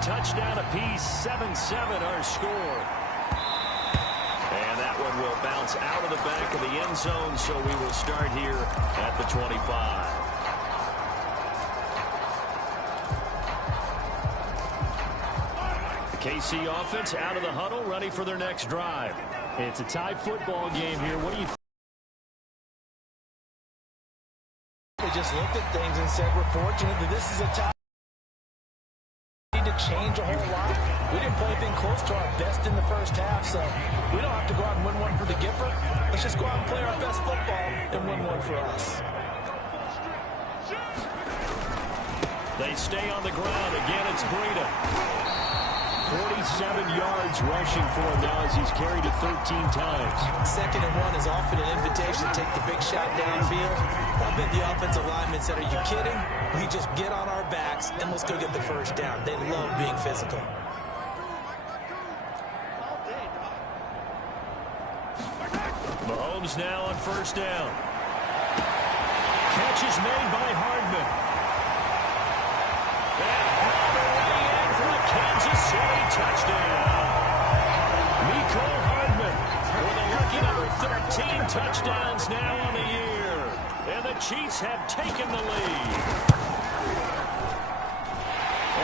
touchdown apiece, 7-7 our score. And that one will bounce out of the back of the end zone, so we will start here at the 25. The KC offense out of the huddle, ready for their next drive. It's a tie football game here. What do you think? We just looked at things and said we're fortunate that this is a tie. We need to change a whole lot. We didn't play anything close to our best in the first half, so we don't have to go out and win one for the Gipper. Let's just go out and play our best football and win one for us. They stay on the ground. Again, it's Breida. 47 yards rushing for him now as he's carried it 13 times. 2nd and 1 is often an invitation to take the big shot downfield. I bet the offensive lineman said, are you kidding? We just get on our backs and let's go get the first down. They love being physical. Mahomes now on 1st down. Catch is made by Hardman. Kansas City touchdown. Mecole Hardman with a lucky number 13 touchdowns now on the year. And the Chiefs have taken the lead.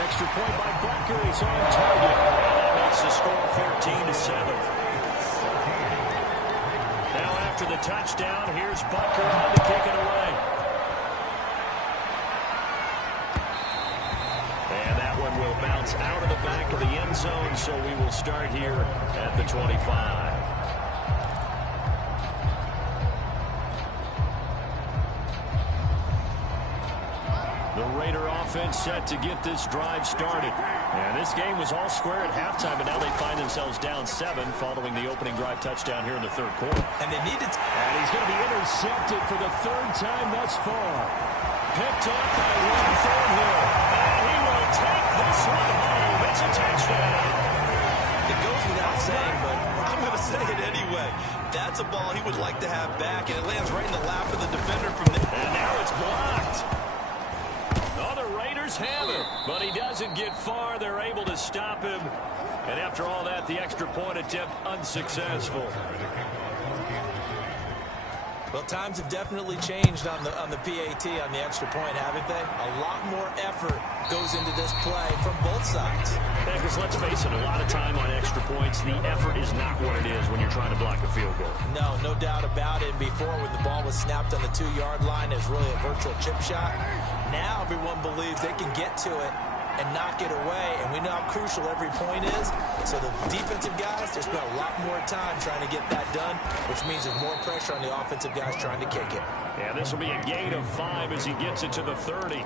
Extra point by Butker is on target. And that makes the score 14-7. Now after the touchdown, here's Butker on to kick it away. Will bounce out of the back of the end zone, so we will start here at the 25. The Raider offense set to get this drive started. And this game was all square at halftime, but now they find themselves down 7 following the opening drive touchdown here in the 3rd quarter. And they needed to... And he's going to be intercepted for the 3rd time thus far. Picked up by Will Thornhill. And he will take this one home. It's a touchdown. It goes without saying, but I'm going to say it anyway. That's a ball he would like to have back, and it lands right in the lap of the defender from there. And now it's blocked. Oh, the Raiders have it, but he doesn't get far. They're able to stop him. And after all that, the extra point attempt unsuccessful. Well, times have definitely changed on the PAT, on the extra point, haven't they? A lot more effort goes into this play from both sides. Yeah, because let's face it, a lot of time on extra points, the effort is not what it is when you're trying to block a field goal. No doubt about it. Before, when the ball was snapped on the 2-yard line, it's really a virtual chip shot. Now everyone believes they can get to it and knock it away, and we know how crucial every point is. So the defensive guys, they spent a lot more time trying to get that done, which means there's more pressure on the offensive guys trying to kick it. Yeah, this will be a gain of 5 as he gets it to the 30.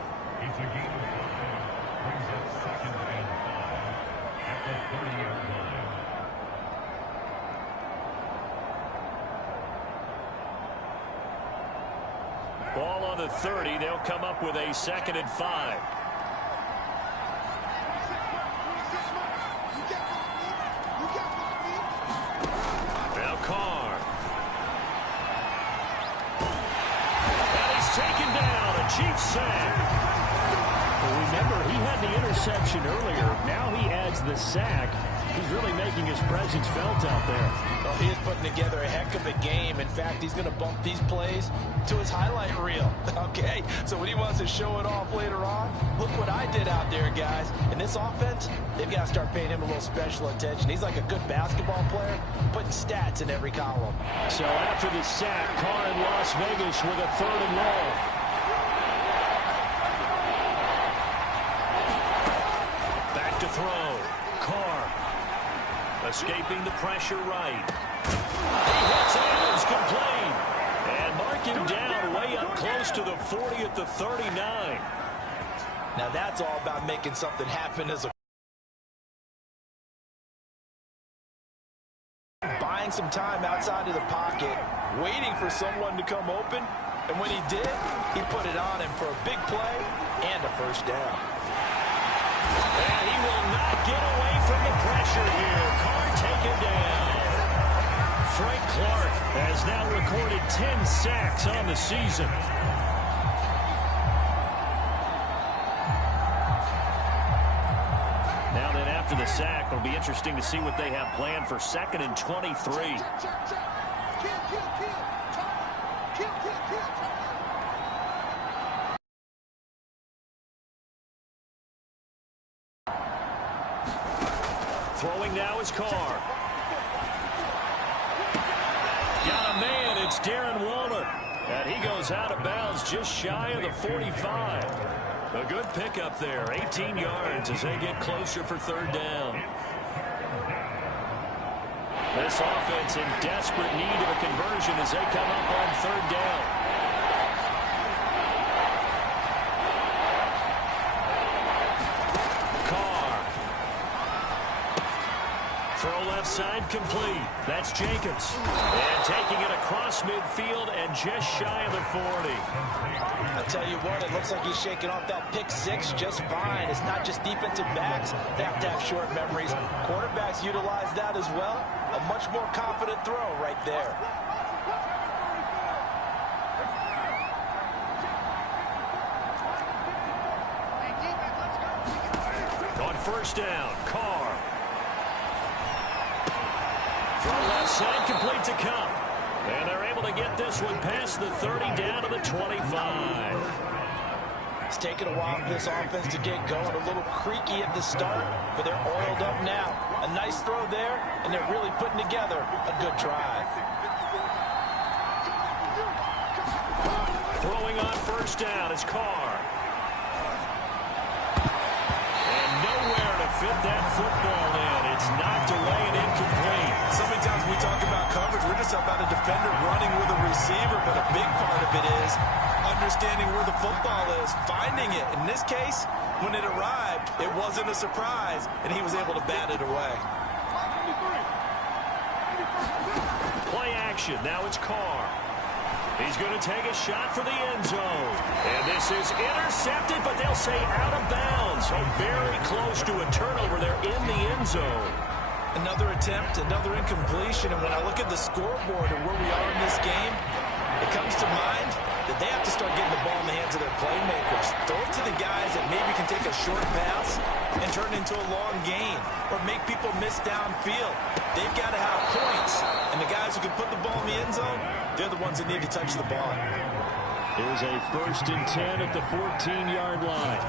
Ball on the 30. They'll come up with a 2nd and 5. Chiefs sack. Well, remember, he had the interception earlier. Now he adds the sack. He's really making his presence felt out there. Well, he is putting together a heck of a game. In fact, he's going to bump these plays to his highlight reel. Okay, so when he wants to show it off later on, look what I did out there, guys. In this offense, they've got to start paying him a little special attention. He's like a good basketball player, putting stats in every column. So after the sack, Carr in Las Vegas with a 3rd and long. To throw. Carr escaping the pressure right. He hits Adams complete. And mark him down way up close to the 40 at the 39. Now that's all about making something happen as a buying some time outside of the pocket, waiting for someone to come open. And when he did, he put it on him for a big play and a 1st down. And he will not get away from the pressure here. Carr taken down. Frank Clark has now recorded 10 sacks on the season. Now after the sack. It'll be interesting to see what they have planned for 2nd and 23. Throwing now is Carr. Got a man. It's Darren Waller. And he goes out of bounds just shy of the 45. A good pickup there. 18 yards as they get closer for 3rd down. This offense in desperate need of a conversion as they come up on 3rd down. Throw left side complete. That's Jacobs. And taking it across midfield and just shy of the 40. I tell you what, it looks like he's shaking off that pick six just fine. It's not just defensive backs that have to have short memories. Quarterbacks utilize that as well. A much more confident throw right there. On 1st down, Carr. Throw left side, complete to Cup. And they're able to get this one past the 30 down to the 25. It's taken a while for this offense to get going. A little creaky at the start, but they're oiled up now. A nice throw there, and they're really putting together a good drive. Throwing on 1st down is Carr. And nowhere to fit that football in. It's knocked away and incomplete. So many times we talk about coverage, we're just about a defender running with a receiver, but a big part of it is understanding where the football is, finding it. In this case, when it arrived, it wasn't a surprise, and he was able to bat it away. Play action. Now it's Carr. He's going to take a shot for the end zone. And this is intercepted, but they'll say out of bounds. So very close to a turnover there in the end zone. Another attempt, another incompletion, and when I look at the scoreboard and where we are in this game, it comes to mind that they have to start getting the ball in the hands of their playmakers. Throw it to the guys that maybe can take a short pass and turn it into a long gain or make people miss downfield. They've got to have points, and the guys who can put the ball in the end zone, they're the ones that need to touch the ball. Here's a 1st and 10 at the 14-yard line.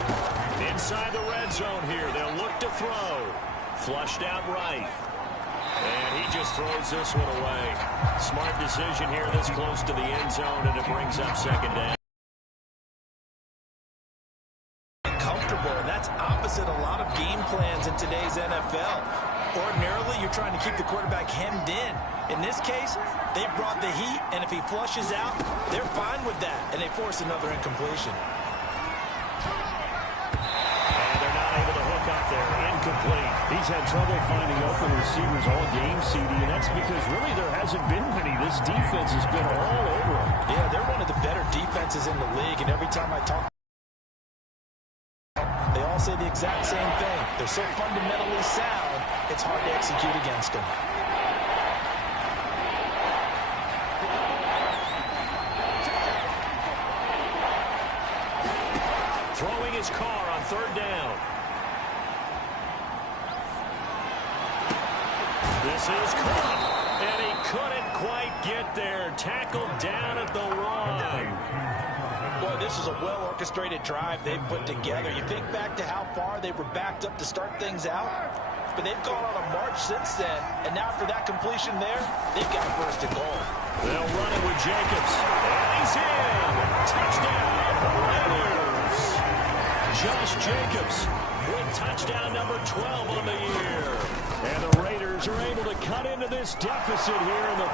Inside the red zone here, they'll look to throw. Flushed out right. And he just throws this one away. Smart decision here this close to the end zone, and it brings up 2nd down. Comfortable, and that's opposite a lot of game plans in today's NFL. Ordinarily, you're trying to keep the quarterback hemmed in. In this case, they brought the heat, and if he flushes out, they're fine with that, and they force another incompletion. And they're not able to hook up there. Incomplete. He's had trouble finding open receivers all game, CD, and that's because really there hasn't been many. This defense has been all over them. Yeah, they're one of the better defenses in the league, and every time I talk, they all say the exact same thing. They're so fundamentally sound, it's hard to execute against them. Throwing his Carr on 3rd down. This is Cup, and he couldn't quite get there. Tackled down at the 1. Boy, this is a well-orchestrated drive they've put together. You think back to how far they were backed up to start things out, but they've gone on a march since then, and now after that completion there, they've got 1st and goal. They'll run it with Jacobs, and he's in. Touchdown, Raiders. Josh Jacobs with touchdown number 12 on the year. And the Raiders are able to cut into this deficit here in the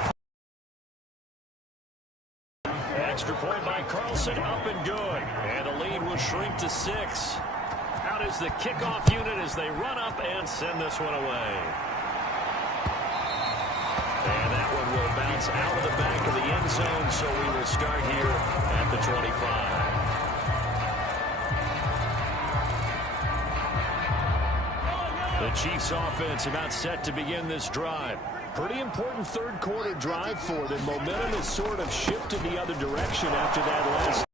extra point by Carlson, up and good. And the lead will shrink to 6. Out is the kickoff unit as they run up and send this one away. And that one will bounce out of the back of the end zone, so we will start here at the 25. The Chiefs offense about set to begin this drive. Pretty important 3rd quarter drive for them. Momentum has sort of shifted the other direction after that last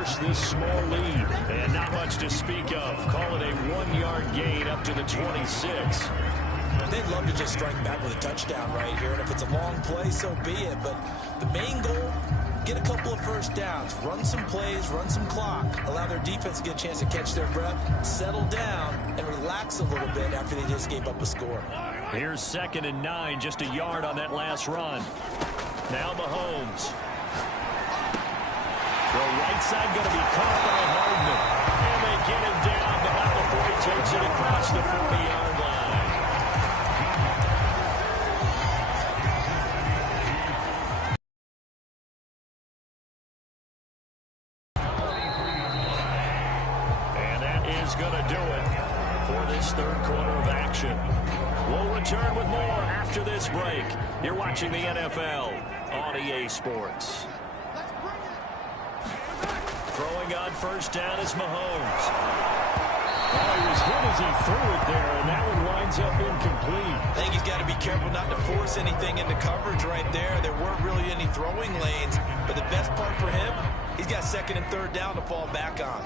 nurse this this small lead. And not much to speak of. Call it a 1-yard gain up to the 26. They'd love to just strike back with a touchdown right here. And if it's a long play, so be it. But the main goal, get a couple of first downs, run some plays, run some clock, allow their defense to get a chance to catch their breath, settle down, and relax a little bit after they just gave up a score. Here's 2nd and 9, just a yard on that last run. Now Mahomes. Throw right side, going to be caught by Hardman. And they get him down, but not before he takes it across the 40-yard line. Going to do it for this third quarter of action. We'll return with more after this break. You're watching the NFL on EA Sports. Throwing on first down is Mahomes. Oh, he was hit as he threw it there, and that one winds up incomplete. I think he's got to be careful not to force anything into coverage right there. There weren't really any throwing lanes, but the best part for him, he's got 2nd and 3rd down to fall back on.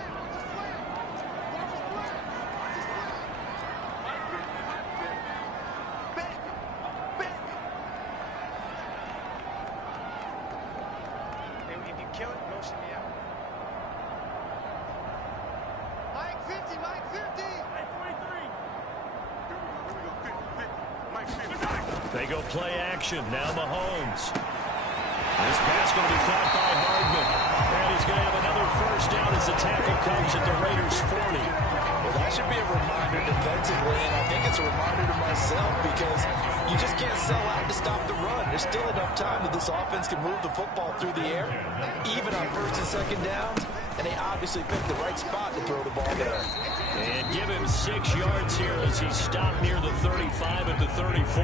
They go play action. Now Mahomes. This pass going to be caught by Hardman. And he's going to have another first down as the tackle comes at the Raiders' 40. Well, that should be a reminder defensively, and I think it's a reminder to myself because you just can't sell out to stop the run. There's still enough time that this offense can move the football through the air, even on 1st and 2nd downs, and they obviously picked the right spot to throw the ball there. And give him 6 yards here as he stopped near the 35 at the 34.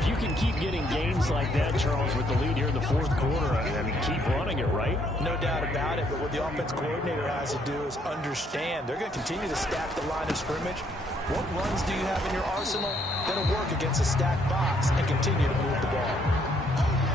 If you can keep getting gains like that, Charles, with the lead here in the 4th quarter, I mean, keep running it, right? No doubt about it, but what the offense coordinator has to do is understand they're going to continue to stack the line of scrimmage. What runs do you have in your arsenal that'll work against a stacked box and continue to move the ball?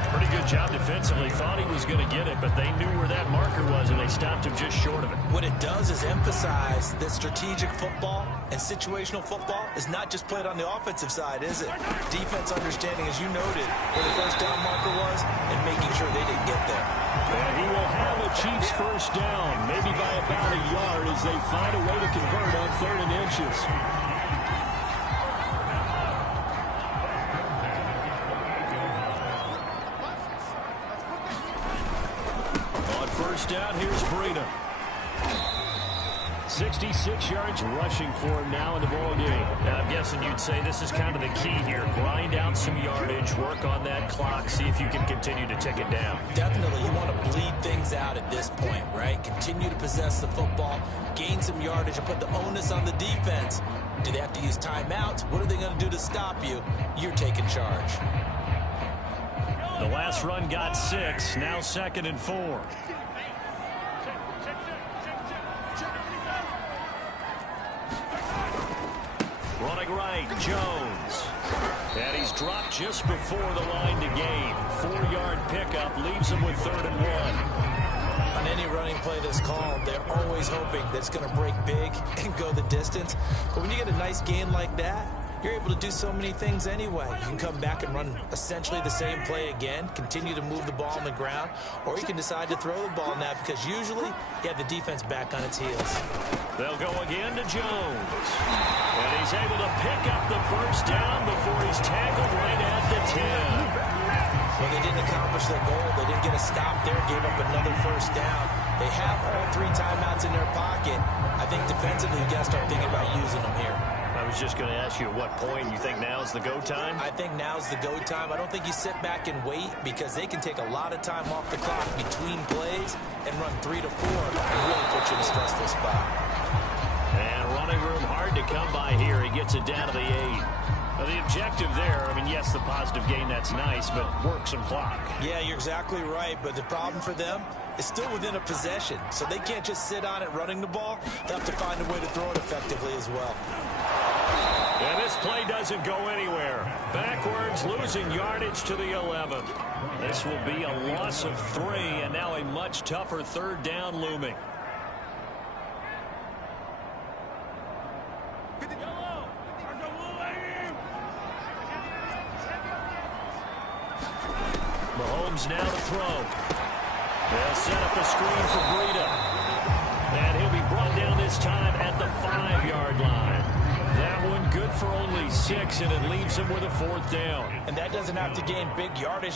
Pretty good job defensively. Thought he was going to get it, but they knew where that marker was, and they stopped him just short of it. What it does is emphasize that strategic football and situational football is not just played on the offensive side, is it? Defense understanding, as you noted, where the first down marker was and making sure they didn't get there. And he will have the Chiefs first down, maybe by about a yard as they find a way to convert on 3rd and inches. Down, here's Breida. 66 yards rushing for him now in the ball game. Now, I'm guessing you'd say this is kind of the key here. Grind out some yardage, work on that clock, see if you can continue to tick it down. Definitely, you want to bleed things out at this point, right? Continue to possess the football, gain some yardage, and put the onus on the defense. Do they have to use timeouts? What are they going to do to stop you? You're taking charge. The last run got 6, now 2nd and 4. Running right, Jones. And he's dropped just before the line to gain. 4-yard pickup leaves him with 3rd and 1. On any running play that's called, they're always hoping that it's going to break big and go the distance. But when you get a nice gain like that, you're able to do so many things anyway. You can come back and run essentially the same play again, continue to move the ball on the ground, or you can decide to throw the ball now because usually you have the defense back on its heels. They'll go again to Jones. And he's able to pick up the first down before he's tackled right at the 10. Well, they didn't accomplish their goal. They didn't get a stop there, gave up another first down. They have all 3 timeouts in their pocket. I think defensively, you got to start thinking about using them here. I was just going to ask you at what point you think now's the go time? I think now's the go time. I don't think you sit back and wait because they can take a lot of time off the clock between plays and run 3 to 4 and really put you in a stressful spot. And running room hard to come by here. He gets it down to the 8. Well, the objective there, I mean, yes, the positive gain, that's nice, but work some clock. Yeah, you're exactly right, but the problem for them is still within a possession, so they can't just sit on it running the ball. They have to find a way to throw it effectively as well. And this play doesn't go anywhere. Backwards, losing yardage to the 11. This will be a loss of 3, and now a much tougher third down looming. Mahomes now to throw. They'll set up a screen for Breida. And he'll be brought down this time at the 5-yard line. That one good for only 6, and it leaves him with a 4th down. And that doesn't have to gain big yardage.